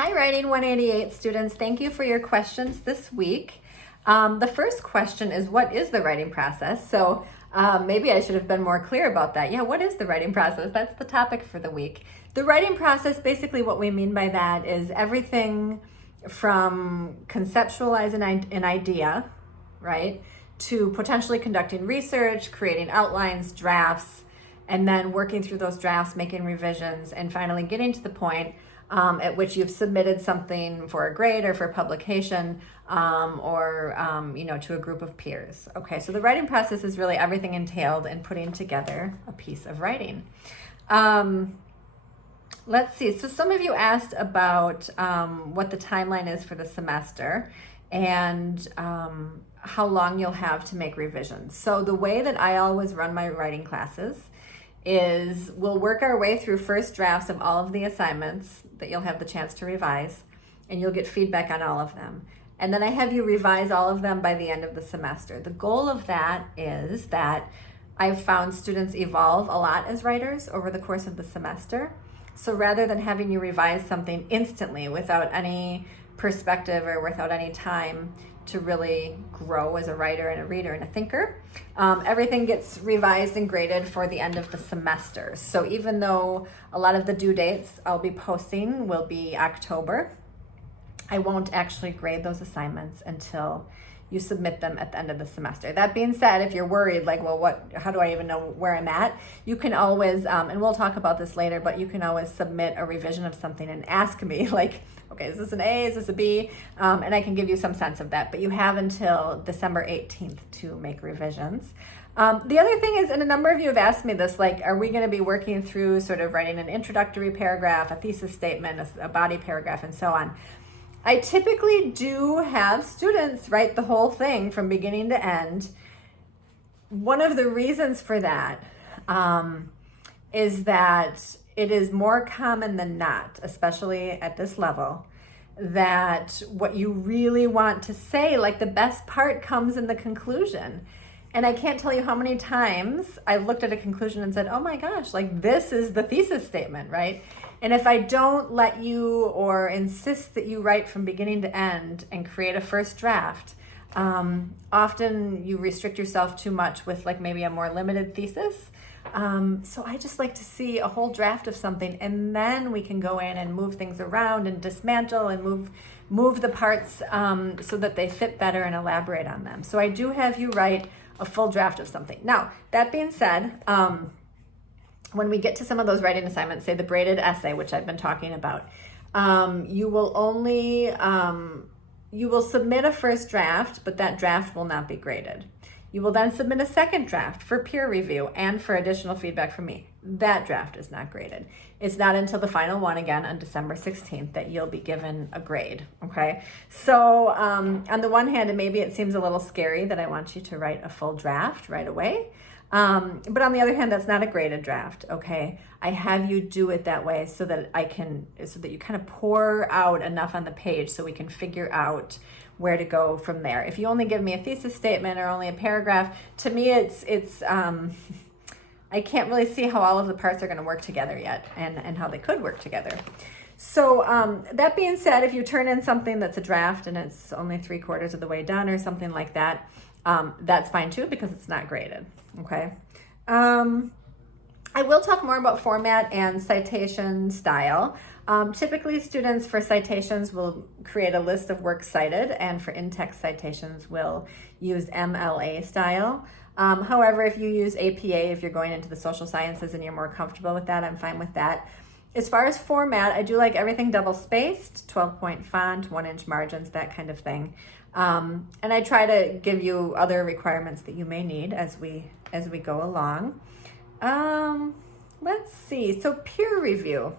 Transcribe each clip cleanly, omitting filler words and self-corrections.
Hi, Writing 188 students. Thank you for your questions this week. The first question is, what is the writing process? So maybe I should have been more clear about that. Yeah, what is the writing process? That's the topic for the week. The writing process, basically what we mean by that is everything from conceptualizing an idea, right, to potentially conducting research, creating outlines, drafts, and then working through those drafts, making revisions, and finally getting to the point at which you've submitted something for a grade or for publication or to a group of peers. Okay, so the writing process is really everything entailed in putting together a piece of writing. Let's see, so some of you asked about what the timeline is for the semester and how long you'll have to make revisions. So the way that I always run my writing classes is we'll work our way through first drafts of all of the assignments that you'll have the chance to revise, and you'll get feedback on all of them. And then I have you revise all of them by the end of the semester. The goal of that is that I've found students evolve a lot as writers over the course of the semester. So rather than having you revise something instantly without any perspective or without any time to really grow as a writer and a reader and a thinker, everything gets revised and graded for the end of the semester. So even though a lot of the due dates I'll be posting will be October, I won't actually grade those assignments until you submit them at the end of the semester. That being said, if you're worried, like, well, how do I even know where I'm at? You can always, and we'll talk about this later, but you can always submit a revision of something and ask me, like, okay, is this an A, is this a B? And I can give you some sense of that, but you have until December 18th to make revisions. The other thing is, and a number of you have asked me this, like, are we gonna be working through sort of writing an introductory paragraph, a thesis statement, a body paragraph, and so on? I typically do have students write the whole thing from beginning to end. One of the reasons for that is that it is more common than not, especially at this level, that what you really want to say, like the best part, comes in the conclusion. And I can't tell you how many times I've looked at a conclusion and said, oh my gosh, like this is the thesis statement, right? And if I don't let you or insist that you write from beginning to end and create a first draft, often you restrict yourself too much with like maybe a more limited thesis. So I just like to see a whole draft of something, and then we can go in and move things around and dismantle and move the parts so that they fit better and elaborate on them. So I do have you write a full draft of something. Now, that being said, when we get to some of those writing assignments, say the braided essay, which I've been talking about, you will submit a first draft, but that draft will not be graded. You will then submit a second draft for peer review and for additional feedback from me. That draft is not graded. It's not until the final one, again, on December 16th, that you'll be given a grade, okay? So on the one hand, and maybe it seems a little scary that I want you to write a full draft right away, but on the other hand, that's not a graded draft, okay? I have you do it that way so that you kind of pour out enough on the page so we can figure out where to go from there. If you only give me a thesis statement or only a paragraph, to me it's I can't really see how all of the parts are going to work together yet and how they could work together. So that being said, if you turn in something that's a draft and it's only 3/4 of the way done or something like that, that's fine too, because it's not graded, okay? I will talk more about format and citation style. Typically, students for citations will create a list of works cited, and for in-text citations will use MLA style. However, if you use APA, if you're going into the social sciences and you're more comfortable with that, I'm fine with that. As far as format, I do like everything double-spaced, 12-point font, 1-inch margins, that kind of thing. And I try to give you other requirements that you may need as we go along. Let's see, so peer review.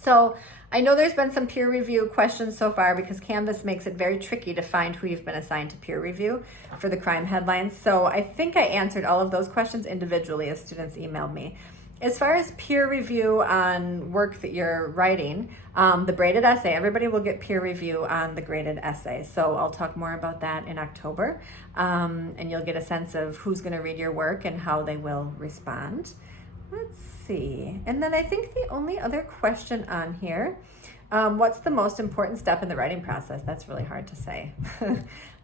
So I know there's been some peer review questions so far because Canvas makes it very tricky to find who you've been assigned to peer review for the crime headlines. So I think I answered all of those questions individually as students emailed me. As far as peer review on work that you're writing, the braided essay, everybody will get peer review on the graded essay. So I'll talk more about that in October, and you'll get a sense of who's going to read your work and how they will respond. Let's see. And then I think the only other question on here What's the most important step in the writing process? That's really hard to say.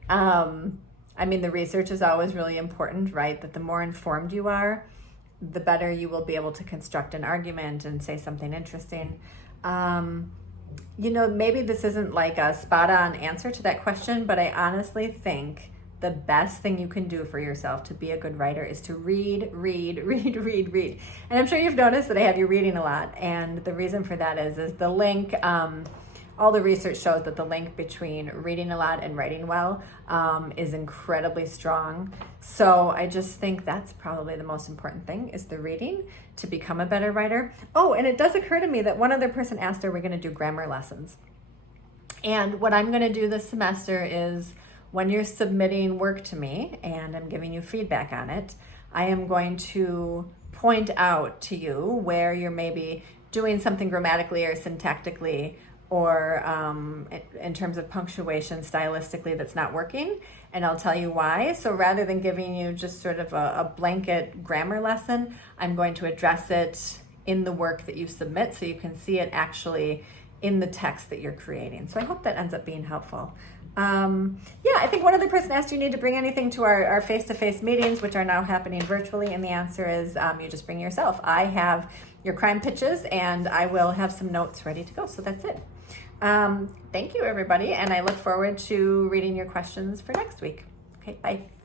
I mean, the research is always really important, right? That the more informed you are, the better you will be able to construct an argument and say something interesting. Maybe this isn't like a spot on answer to that question, but I honestly think the best thing you can do for yourself to be a good writer is to read. And I'm sure you've noticed that I have you reading a lot. And the reason for that is the link, all the research shows that the link between reading a lot and writing well is incredibly strong. So I just think that's probably the most important thing, is the reading to become a better writer. Oh, and it does occur to me that one other person asked, are we going to do grammar lessons? And what I'm going to do this semester is, when you're submitting work to me and I'm giving you feedback on it, I am going to point out to you where you're maybe doing something grammatically or syntactically or in terms of punctuation, stylistically, that's not working, and I'll tell you why. So rather than giving you just sort of a blanket grammar lesson, I'm going to address it in the work that you submit so you can see it actually in the text that you're creating. So I hope that ends up being helpful. I think one other person asked, you need to bring anything to our face-to-face meetings, which are now happening virtually, and the answer is you just bring yourself. I have your crime pitches, and I will have some notes ready to go, so that's it. Thank you, everybody, and I look forward to reading your questions for next week. Okay, bye.